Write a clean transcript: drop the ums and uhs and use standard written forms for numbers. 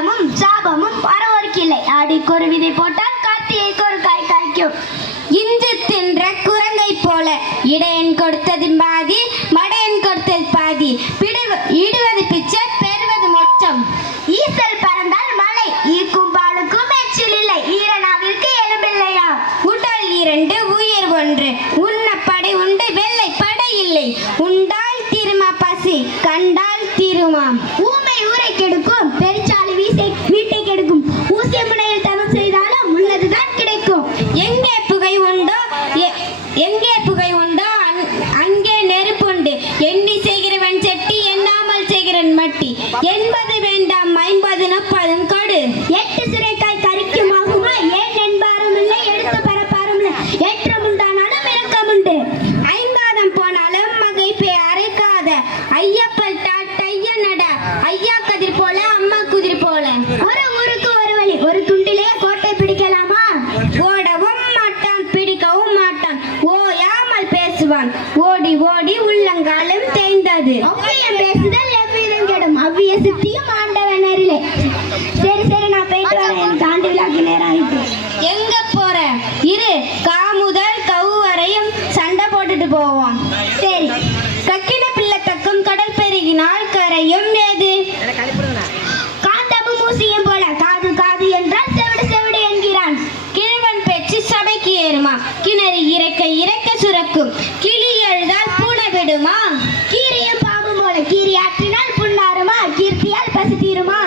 சாந்தமும் சாபமும் பரவோர்க்கில்லை. ஆடிக்கு ஒரு விதை போட்டால் கார்த்திகைக்கு ஒரு காய் காய்க்கும். இன்று தின்ற குரங்கை போல இடையன் கொடுத்தது பாதி மடையன் கொடுத்தது பாதி. இடுவது பிச்சை பெறுவது மொச்சம். ஈசல் பறந்தால் மழை ஈக்கும் பாலுக்கும் எச்சில் இல்லை. ஈரனாவிற்கு எலும்பில்லையா? உடல் இரண்டு உயிர் ஒன்று. உண்ண படை உண்டு வெள்ளை படை இல்லை. உண்டால் திருமா பசி கண்டால் திருமாம். ஊமை ஊரை கெடுக்கும் பெருச்சாலி வீட்டை கெடுக்கும். ஊசிய முனையில் தனம் செய்தாலும் உள்ளதுதான் கிடைக்கும். எங்கே புகை உண்டோ அங்கே நெருப்புண்டு. எண்ணி செய்கிறவன் செட்டி எண்ணாமல் செய்கிறன் மட்டி. என்பது வேண்டாம் 50 30 கொடு. 8 சிறைக்காய் கறிக்கும் ஆகுமா? ஏன் என்பாரும் இல்லை எடுத்து பரப்பாரும் இல்லை. ஏற்றம் உண்டானாலும் இறக்கமுண்டு. 5 மாதம் போனாலும் மகைப்பை அரைக்காத. ஐயப்பல் டைய நட ஐயா கதிர் போல அம்மா குதிர் போல. ஒரு ஊருக்கு ஒரு வழி. ஒரு துண்டிலே கோட்டை பிடிக்கலாமா? ஓடவும் மாட்டான் பிடிக்கவும் மாட்டான். ஓயாமல் பேசுவான். ஓடி ஓடி உள்ளங்காலும் தேய்ந்தது. ஒவ்வியம் பேசுதல் எவ்விதம் கெடும். அவ்விய சித்தியும் ஆண்டவன் அருளே. சரி சரி நான் போயிட்டு வரேன். எனக்கு ஆண்டு விழாக்கு நேரம் ஆயிட்டு. எங்க போற? இரு காமுதல் கவு வரையும் சண்டை போட்டுட்டு போவோம். சரி. கக்கின பிள்ளை தக்கும் கடல் பெருகினால் கரையும் ஏது? காந்தமும் ஊசியும் போல காது காது என்றால் செவிடு செவிடு என்கிறான். கிழவன் பேச்சு சபைக்கு ஏறுமா? கிணறு இறைக்க இறைக்க சுரக்கும். கிளி எழுதால் பூனை விடுமா? கீரியும் பாம்பும் போல கீரி ஆற்றினால் புண்ணாருமா? கீர்த்தியால் பசி தீருமா?